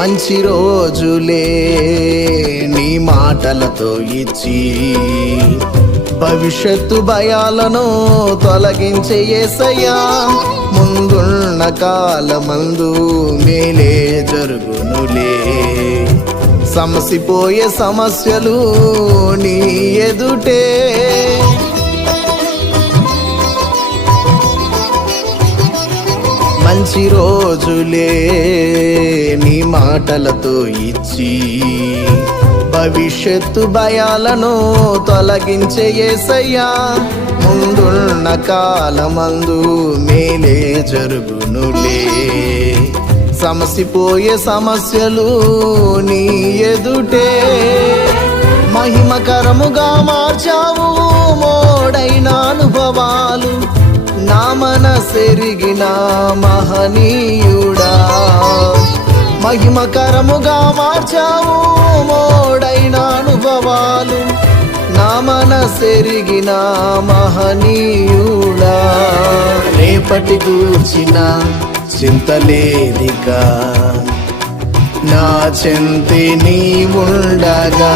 మంచి రోజులే నీ మాటలతో ఇచ్చి భవిష్యత్తు భయాలను తొలగించే యేసయ్యా. ముందున్న కాలమందు మేలే జరుగునులే, సమసిపోయే సమస్యలు నీ ఎదుటే. మంచి రోజులే నీ మాటలతో ఇచ్చి భవిష్యత్తు భయాలను తొలగించే యేసయ్యా. ముందున్న కాలమందు మేలే జరుగునులే, సమసిపోయే సమస్యలు నీ ఎదుటే. మహిమకరముగా మార్చావు మోడైన అనుభవాలు, నా మనసెరిగిన మహనీయుడా. మహిమకరముగా మార్చావు మోడైన అనుభవాలు, నా మనసెరిగిన మహనీయుడా. రేపటి గూర్చిన చింతలేదిక, నా చెంత నీ ఉండగా